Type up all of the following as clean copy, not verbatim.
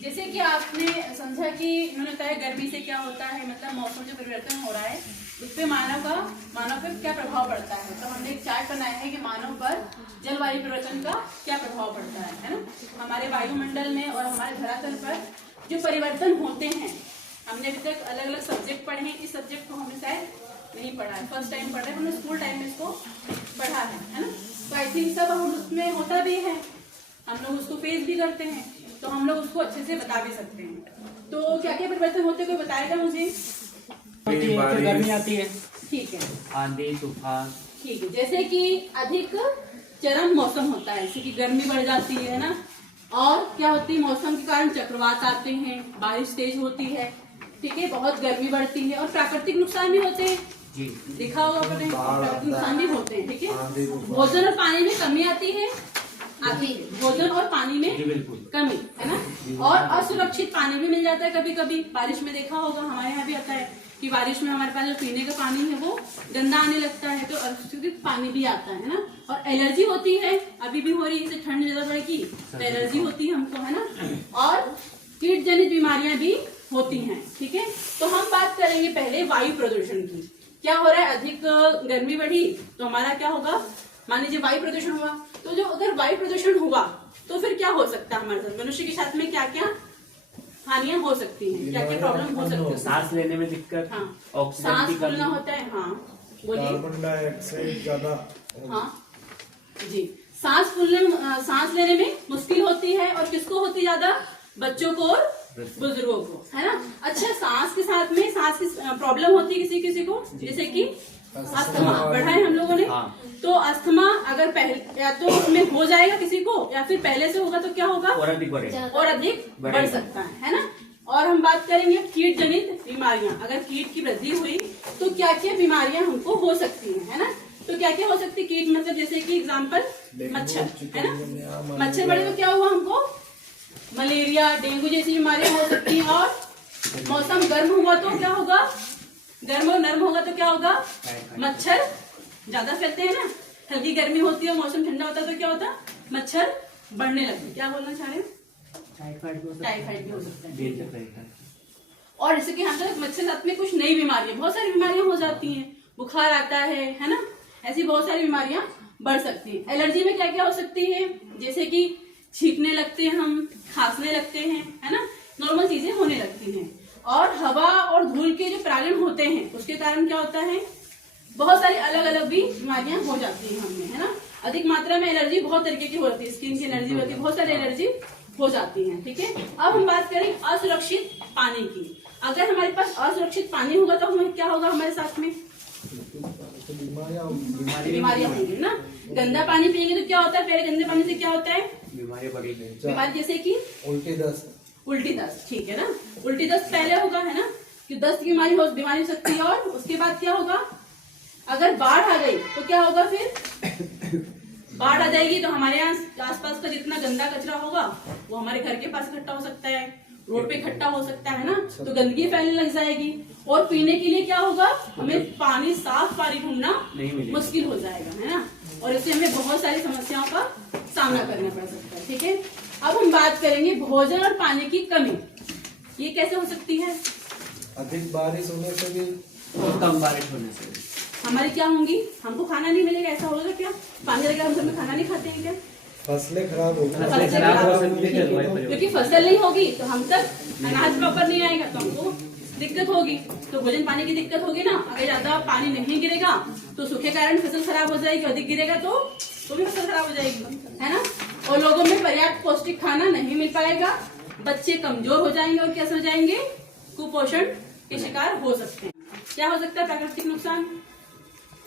जैसे कि आपने समझा कि इन्होंने बताया गर्मी से क्या होता है, मतलब मौसम जो परिवर्तन हो रहा है उस पे मानव पर क्या प्रभाव पड़ता है। तो हमने एक चार्ट बनाया है कि मानव पर जलवायु परिवर्तन का क्या प्रभाव पड़ता है ना। हमारे वायुमंडल में और हमारे धरातल पर जो परिवर्तन होते हैं, हमने अभी तक अलग अलग सब्जेक्ट पढ़े हैं। इस सब्जेक्ट को हमने शायद नहीं पढ़ा है, फर्स्ट टाइम पढ़ रहे हैं, हमने स्कूल टाइम में इसको पढ़ा है ना। तो आई थिंक सब हम उसमें होता भी है, हम लोग उसको फेस भी करते हैं, तो हम लोग उसको अच्छे से बता भी सकते हैं। तो क्या क्या परिवर्तन होते हैं कोई बताएगा मुझे? गर्मी आती है, ठीक है, आंधी तूफान, ठीक है। जैसे कि अधिक चरम मौसम होता है, जैसे कि गर्मी बढ़ जाती है ना, और क्या होती है मौसम के कारण चक्रवात आते हैं, बारिश तेज होती है, ठीक है, बहुत गर्मी बढ़ती है, और प्राकृतिक नुकसान भी होते हैं जी, देखा होगा आपने, प्राकृतिक नुकसान भी होते हैं, ठीक है। भोजन और पानी में कमी आती है भोजन और पानी में कमी है ना, और असुरक्षित पानी भी मिल जाता है कभी कभी। बारिश में देखा होगा, हमारे यहाँ भी आता है कि बारिश में हमारे पास जो पीने का पानी है वो गंदा आने लगता है, तो असुरक्षित पानी भी आता है ना। और एलर्जी होती है, अभी भी हो रही है, ठंड ज्यादा बढ़ेगी तो एलर्जी होती है हमको, है ना। और कीट जनित बीमारियां भी होती हैं, ठीक है। तो हम बात करेंगे पहले वायु प्रदूषण की। क्या हो रहा है, अधिक गर्मी बढ़ी तो हमारा क्या होगा, मान लीजिए वायु प्रदूषण हुआ, तो जो अगर वायु प्रदूषण हुआ तो फिर क्या हो सकता है हमारे साथ, मनुष्य के साथ में क्या क्या हानियां हो सकती हैं, क्या क्या प्रॉब्लम हो सकती है। सांस लेने में दिक्कत, हाँ, सांस फूलना होता है, हाँ बोलिए, कार्बन डाइऑक्साइड ज्यादा, हाँ जी, सांस लेने में मुश्किल होती है, और किसको होती है ज्यादा, बच्चों को और बुजुर्गों को, है ना। अच्छा, सांस के साथ में सांस की प्रॉब्लम होती है किसी किसी को, जैसे कि अस्थमा पढ़ा है हम लोगों ने। तो अस्थमा अगर पहले या तो उसमें हो जाएगा किसी को, या फिर पहले से होगा तो क्या होगा, और अधिक बढ़ सकता है ना। और हम बात करेंगे कीट जनित बीमारियां। अगर कीट की वृद्धि हुई तो क्या क्या बीमारियां हमको हो सकती है ना। तो क्या क्या हो सकती है कीट, मतलब जैसे कि एग्जाम्पल मच्छर, है ना। मच्छर बढ़े तो क्या हुआ हमको, मलेरिया, डेंगू जैसी बीमारियां हो सकती हैं। और मौसम गर्म हुआ तो क्या होगा, गर्म और नर्म होगा तो क्या होगा, मच्छर ज्यादा फैलते हैं ना। हल्की गर्मी होती है और मौसम ठंडा होता है तो क्या होता है, मच्छर बढ़ने लगते हैं। क्या बोलना चाह रहे हैं, टाइफाइड भी हो सकता है। और जैसे कि हम लोग मच्छर साथ में कुछ नई बीमारियां, बहुत सारी बीमारियां हो जाती हैं, बुखार आता है ना, ऐसी बहुत सारी बीमारियां बढ़ सकती हैं। एलर्जी में क्या क्या हो सकती है, जैसे कि छींकने लगते हैं हम, खांसने लगते हैं, है ना, नॉर्मल चीजें होने लगती हैं। और हवा और धूल के जो परागण होते हैं उसके कारण क्या होता है, बहुत सारी अलग अलग भी बीमारियां हो जाती हैं हमें, है ना। अधिक मात्रा में एलर्जी बहुत तरीके की होती है, स्किन की एलर्जी होती है, बहुत सारी एलर्जी हो जाती है, ठीक है। अब हम बात करें असुरक्षित पानी की। अगर हमारे पास असुरक्षित पानी होगा तो हमें क्या होगा, हमारे साथ में बीमारियां होंगी ना। गंदा पानी पिएंगे तो क्या होता है, पहले गंदे पानी से क्या होता है, बीमारी जैसे कि उल्टी दस्त, ठीक है ना। उल्टी दस्त पहले होगा, है ना, कि दस्त की बीमारी हो सकती है। और उसके बाद क्या होगा, अगर बाढ़ आ गई तो क्या होगा, फिर बाढ़ आ जाएगी तो हमारे यहाँ आसपास का जितना गंदा कचरा होगा वो हमारे घर के पास इकट्ठा हो सकता है, रोड पे इकट्ठा हो सकता है ना, तो गंदगी फैलने लग जाएगी। और पीने के लिए क्या होगा, हमें पानी, साफ पानी ढूंढना मुश्किल हो जाएगा, है ना। और इससे हमें बहुत सारी समस्याओं का सामना करना पड़ सकता है, ठीक है। अब हम बात करेंगे भोजन और पानी की कमी। ये कैसे हो सकती है, अधिक बारिश होने से भी और कम बारिश होने से हमारी क्या होंगी, हमको खाना नहीं मिलेगा, ऐसा होगा क्या, पानी लगेगा हम घर में खाना नहीं खाते हैं क्या, फसलें खराब होगी, क्योंकि फसल नहीं होगी तो हम तक अनाज प्रॉपर नहीं आएगा तो हमको दिक्कत होगी। तो भोजन पानी की दिक्कत होगी ना। अगर ज्यादा पानी नहीं गिरेगा तो सूखे कारण फसल खराब हो जाएगी, अधिक गिरेगा तो भी फसल खराब हो जाएगी, है ना। और लोगों में पर्याप्त पौष्टिक खाना नहीं मिल पाएगा, बच्चे कमजोर हो जाएंगे और कैसे हो जाएंगे, कुपोषण के शिकार हो सकते हैं। क्या हो सकता है प्राकृतिक नुकसान,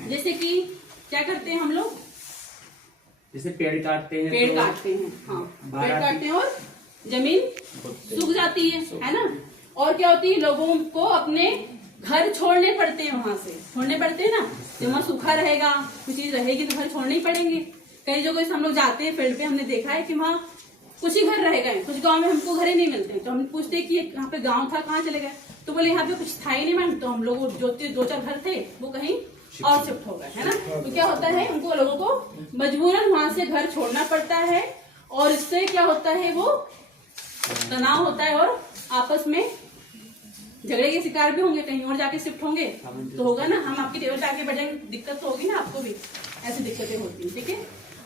जैसे कि क्या करते हैं हम लोग, जैसे पेड़ काटते हैं, हाँ पेड़ काटते हैं और जमीन सूख जाती है ना। और क्या होती है, लोगों को अपने घर छोड़ने पड़ते हैं, वहां से छोड़ने पड़ते हैं ना, जब वहाँ सूखा रहेगा, कुछ चीज रहेगी तो घर छोड़ने ही पड़ेंगे। कई जगह हम लोग जाते हैं फील्ड पे, हमने देखा है कि वहाँ कुछ ही घर रह गए, कुछ गांव में हमको घर ही नहीं मिलते, तो हम पूछते कि यहाँ पे गांव था, कहाँ चले गए, तो बोले यहाँ पे कुछ था ही नहीं मैम। तो हम लोग जो 2-4 घर थे वो कहीं और शिफ्ट हो गए, है ना। तो क्या होता है, उनको लोगों को मजबूरन वहां से घर छोड़ना पड़ता है, और इससे क्या होता है, वो तनाव होता है और आपस में झगड़े के शिकार भी होंगे, कहीं और जाके शिफ्ट होंगे तो होगा ना, हम आपकी टेबल पे आके बैठ जाएंगे, दिक्कत तो होगी ना आपको भी, ऐसी दिक्कतें होती हैं। ठीक है,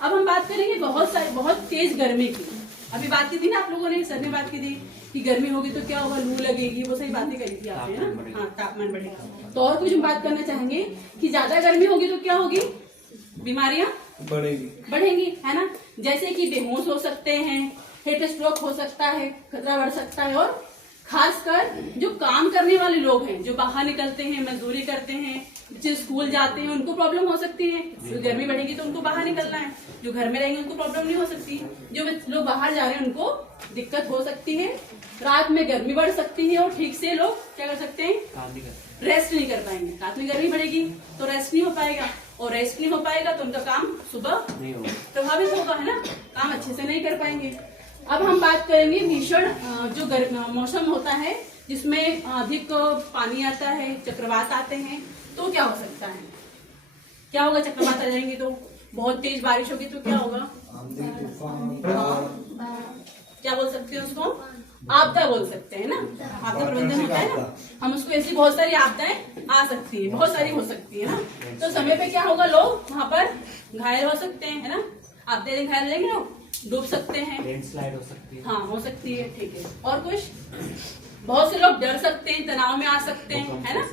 अब हम बात करेंगे बहुत तेज गर्मी की। अभी बात की थी ना आप लोगों ने, सर ने बात की थी कि गर्मी होगी तो क्या होगा, लू लगेगी, वो सही बातें करी थी आपने ना। हाँ, तापमान बढ़ेगा। तो और कुछ हम बात करना चाहेंगे कि ज्यादा गर्मी होगी तो क्या होगी, बीमारियां बढ़ेंगी, है ना। जैसे कि बेहोश हो सकते हैं, हेट स्ट्रोक हो सकता है, खतरा बढ़ सकता है। और खासकर जो काम करने वाले लोग हैं, जो बाहर निकलते हैं, मजदूरी करते हैं, बच्चे स्कूल जाते हैं, उनको प्रॉब्लम हो सकती है। तो गर्मी बढ़ेगी तो उनको बाहर निकलना है। जो घर में रहेंगे उनको प्रॉब्लम नहीं हो सकती। जो लोग बाहर जा रहे हैं उनको दिक्कत हो सकती है। रात में गर्मी बढ़ सकती है और ठीक से लोग क्या कर सकते हैं, रेस्ट नहीं कर पाएंगे। रात में गर्मी बढ़ेगी तो रेस्ट नहीं हो पाएगा, और रेस्ट नहीं हो पाएगा तो उनका काम सुबह नहीं होगा, प्रभावित होगा, है ना, काम अच्छे से नहीं कर पाएंगे। अब हम बात करेंगे भीषण जो मौसम होता है जिसमें अधिक पानी आता है, चक्रवात आते हैं, तो क्या हो सकता है, क्या होगा, चक्रवात आ जाएंगे तो बहुत तेज बारिश होगी तो क्या होगा, क्या बोल सकते हैं उसको, आपदा बोल सकते हैं ना, आपदा प्रबंधन होता है ना, हम उसको ऐसी बहुत सारी आपदाएं आ सकती है, बहुत सारी हो सकती है ना। तो समय पे क्या होगा, लोग वहाँ पर घायल हो सकते हैं, है ना, आपदे दिन घायल रहेंगे, लोग डूब सकते हैं, लैंडस्लाइड हो सकती है, हाँ हो सकती है। ठीक है, और कुछ बहुत से लोग डर सकते हैं, तनाव में आ सकते हैं, है ना,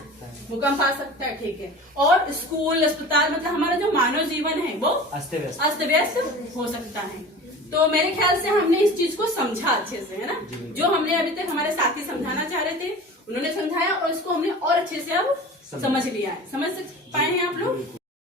भूकंप आ सकता है। ठीक है, और स्कूल, अस्पताल, मतलब हमारा जो मानव जीवन है वो अस्त व्यस्त हो सकता है। तो मेरे ख्याल से हमने इस चीज को समझा अच्छे से, है ना, जो हमने अभी तक हमारे साथी समझाना चाह रहे थे उन्होंने समझाया, और इसको हमने और अच्छे से अब समझ लिया है। समझ पाए हैं आप लोग?